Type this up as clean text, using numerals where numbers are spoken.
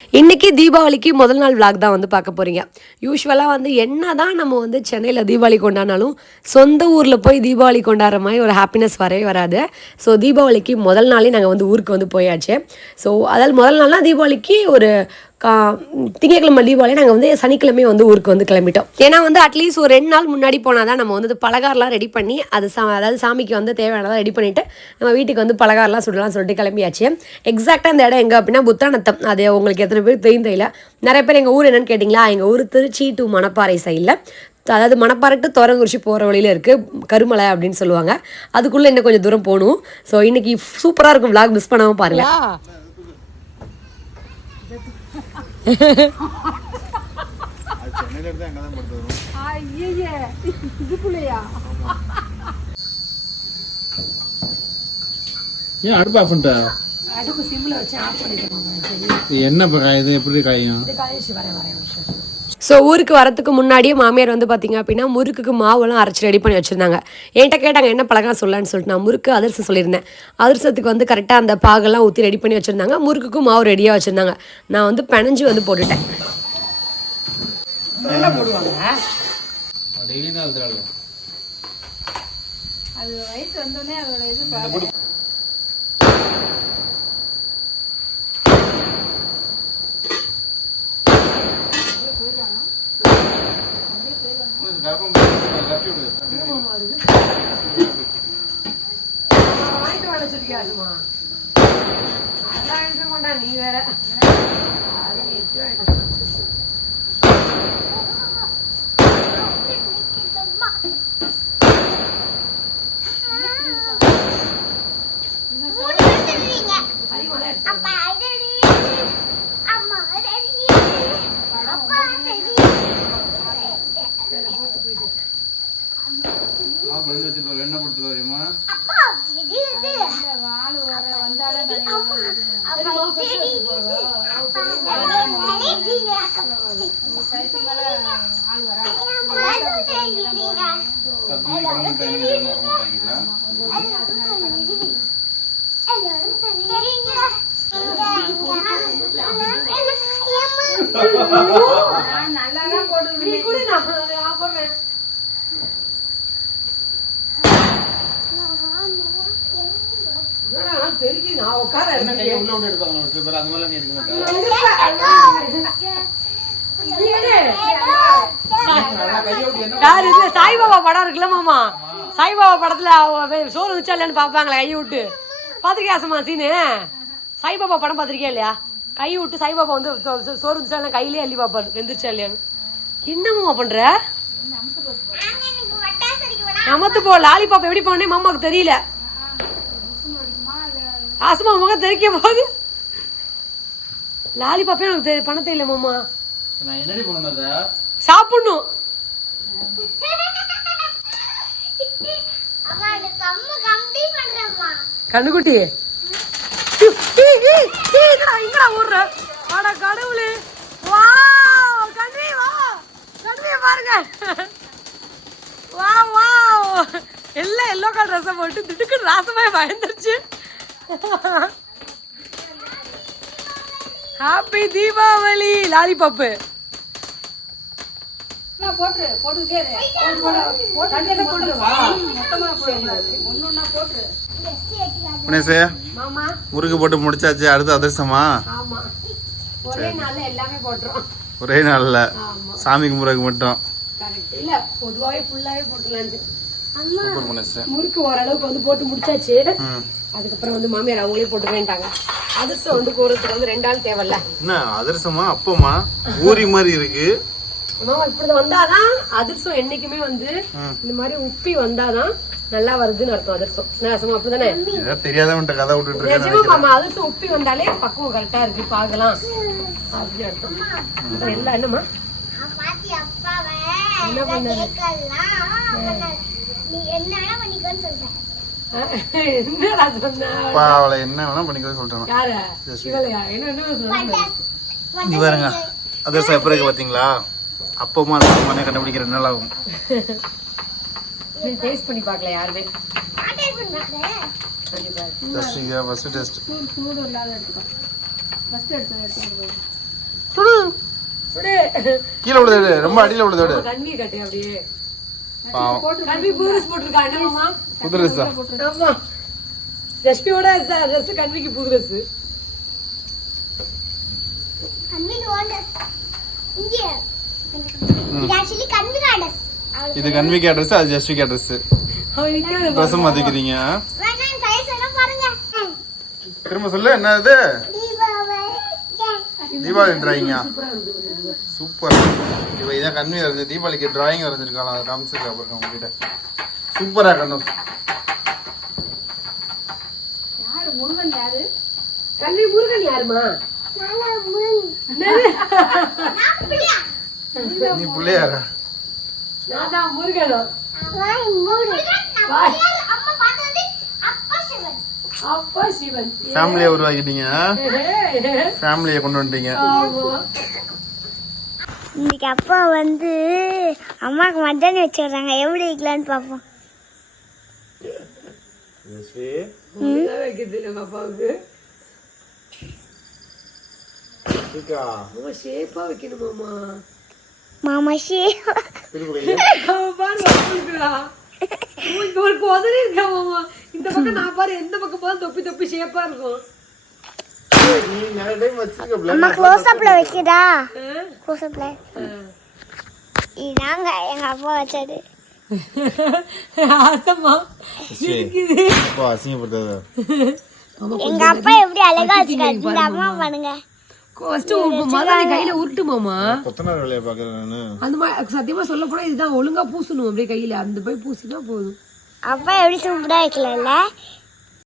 இன்றைக்கி தீபாவளிக்கு முதல் நாள் விளாக் தான் வந்து பார்க்க போகிறீங்க. யூஸ்வலாக வந்து என்ன தான் நம்ம வந்து சென்னையில் தீபாவளி கொண்டாடினாலும் சொந்த ஊரில் போய் தீபாவளி கொண்டாடுற மாதிரி ஒரு ஹாப்பினஸ் வரவே வராது. ஸோ தீபாவளிக்கு முதல் நாளே நாங்கள் வந்து ஊருக்கு வந்து போயாச்சு. ஸோ அதாவது முதல் நாள்னால் தீபாவளிக்கு ஒரு திங்கட்கிழமை தீபாவளி நாங்கள் வந்து சனிக்கிழமை வந்து ஊருக்கு வந்து கிளம்பிட்டோம். ஏன்னா வந்து அட்லீஸ்ட் ஒரு 2 நாள் முன்னாடி போனால் தான் நம்ம வந்து பலகாரலாம் ரெடி பண்ணி அது அதாவது சாமிக்கு வந்து தேவையானதாக ரெடி பண்ணிவிட்டு நம்ம வீட்டுக்கு வந்து பலகாரலாம் சுடலாம் சொல்லிட்டு கிளம்பியாச்சு. எக்ஸாக்டாக அந்த இடம் எங்கே அப்படின்னா புத்தானத்தம். அது உங்களுக்கு எத்தனை பேர் தெரியல. நிறைய பேர் எங்கள் ஊர் என்னென்னு கேட்டிங்களா, எங்கள் ஊர் திருச்சி டு மணப்பாறை சைடில், அதாவது மணப்பாறை டு தோரங்குறிச்சி போகிற வழியில் இருக்குது கருமலை அப்படின்னு சொல்லுவாங்க. அதுக்குள்ளே இன்னும் கொஞ்சம் தூரம் போகணும். ஸோ இன்றைக்கி சூப்பராக இருக்கும் விளாக், மிஸ் பண்ணாமல் பாருங்கள். ஏன் அடுப்பு ஆஃப் பண்ணிட்ட? அடுப்பு சிம்ல வச்சு ஆஃப் பண்ணிட்டேன். என்ன இது எப்படி காயும்? ஸோ ஊருக்கு வரத்துக்கு முன்னாடியே மாமியார் வந்து பார்த்திங்க அப்படின்னா முறுக்குக்கு மாவெல்லாம் அரைச்சி ரெடி பண்ணி வச்சுருந்தாங்க. என்கிட்ட கேட்டாங்க என்ன பழக்கம் சொல்லலான்னு சொல்லிட்டு நான் முறுக்கு அதிரசம் சொல்லியிருந்தேன். அதிரசத்துக்கு வந்து கரெக்டாக அந்த பாகெல்லாம் ஊற்றி ரெடி பண்ணி வச்சுருந்தாங்க. முறுக்குக்கும் மாவு ரெடியாக வச்சுருந்தாங்க. நான் வந்து பிணைஞ்சு வந்து போட்டுட்டேன். அது வயசு வந்தோடனே அதோட இது நீ வேற என்ன கொடுத்து வரீமா? சாய்பாபா படம் இருக்குல்ல மாமா, சாய்பாபா படத்துல சோறு வச்சா இல்லையான்னு பாப்பாங்களே கையை விட்டு. பாத்திருக்கியா ஆசமா சீனு? சாய்பாபா படம் பாத்திருக்கியா இல்லையா? கை விட்டு சாய்பாபா வந்து சோறு வச்சா இல்லையா கையிலே அள்ளி பாப்பாரு வெந்துருச்சா இல்லையான்னு. என்னம்மா பண்ற? நமத்து போ லாலிபாப் எப்படி பண்ணே மாமாவுக்கு தெரியல. ஆசமா முகம் தெரிக்க போகுது. லாலிபாப்பே எனக்கு பண்ண தெரியல மாமா. சாப்பிடணும். கண்ணுக்குட்டி ஊர்ற கடவுளே. வா கண்ணி வா, கண்ணி பாருங்க. வா வா எல்லாம் எல்லோ கலர் ரசம் போட்டு திடுக்கு ராசமா பயந்துருச்சு. ஹாப்பி தீபாவளி. லாலிபாப்பு முறுக்கு போட்டு முடிச்சாச்சு. அடுத்து அதிரசமா? ஒரே நாள்ல சாமி கும்பிடுறதுக்கு மட்டும் முறுக்கு ஓரளவுக்கு வந்து போட்டு முடிச்சாச்சு. அதுக்கப்புறம் வந்து மாமியார் அவங்களே போட்டு வேண்டாங்க. அதிரசம் வந்து போறதுக்கு வந்து 2 நாள் தேவையில்ல. என்ன அதிரசமா அப்பமா ஊரி மாதிரி இருக்கு மாமா. இப்படி வந்தாதான் அதிரசம் என்னைக்குமே வந்து இந்த மாதிரி உப்பி வந்தாதான் நல்லா வருதுன்னு அர்த்தம். அதிரசம் அப்படிதானே? தெரியாதவன்ட்ட கதை விட்டுட்டு நிஜமா மாமா, அதிரசம் உப்பி வந்தாலே பக்குவம் கரெக்டா இருக்கு பாக்கலாம் அப்படின்னு அர்த்தம். எல்லாம் என்னமா என்ன பண்ண என்ன வேணா பண்ணிக்க சொல்றேன். பாருங்க அதிரசம் எப்படி இருக்கு பாத்தீங்களா? அப்பமா கண்டுபிடிக்கிற நாள் ஆகும். டேஸ்ட் பண்ணி பார்க்கல யாருமே. டெஸ்டிங்கா ஃபர்ஸ்ட் டெஸ்ட். சூடு இல்லாத எடுத்துக்கோ. ஃபர்ஸ்ட் எடுத்து கீழே விழுது, ரொம்ப அடியில விழுது. கண்வி கட்டே அப்படியே. பாவம். கண்வி புது ட்ரெஸ் போட்டிருக்கா என்ன மாமா? புது ட்ரெஸ்ஸா? ஆமா. ஜஸ்பியோட ட்ரெஸ் கண்விக்கு புது ட்ரெஸ். இது கன்விக்கு அட்ரஸ், அது ஜஸ்விக்கு அட்ரஸ். ட்ரெஸ் மாத்திக்கிறீங்க. திரும்ப சொல்லு, என்ன இது? தீபாவளி டிராயிங்கா? சூப்பர். இப்போ இதான் கன்வி வருது, தீபாவளிக்கு டிராயிங் வரைஞ்சிருக்காங்க, அதை காமிச்சிருக்கா பாருங்க உங்ககிட்ட. சூப்பரா கண்ணு. யாரு முருகன்? யாரு கல்வி முருகன்? யாருமா? நீ பிள்ளையாரா? நான் தான் முருகனா. அப்பா சிவன். ஃபேமிலியை உருவாக்கிட்டீங்க, ஃபேமிலியை கொண்டு வந்துட்டீங்க. இன்னைக்கு அப்பா வந்து அம்மாவுக்கு மட்டன் வச்சுடுறாங்க, எப்படி வைக்கலான்னு பார்ப்போம். வைக்கிறது இல்லை பாப்பாவுக்கு. ஷேப்பா வைக்கணுமாமா? மாமா ஷே ஒரு குதிரை இருக்கா மாமா. இந்த பக்கம் நான் பாரு, எந்த பக்கம் பாரு தொப்பி தொப்பி ஷேப்பா இருக்கும். அம்மா க்ளோஸ் அப்ல வைக்கிறா? க்ளோஸ் அப்ல இதாங்க எங்க அப்பா வச்சது. ஆசமா அசிங்கப்படுத்தாத. எங்க அப்பா எப்படி அழகா வச்சுக்காரு, இந்த அம்மா பண்ணுங்க. கையில உருட்டு மாமா. கொத்தனார் வேலையை பாக்குறேன். அந்த மாதிரி சத்தியமா சொல்ல போனா இதுதான் ஒழுங்கா பூசணும் அப்படியே கையில. அந்த போய் பூசினா போதும். அப்பா எப்படி சூப்பரா வைக்கல.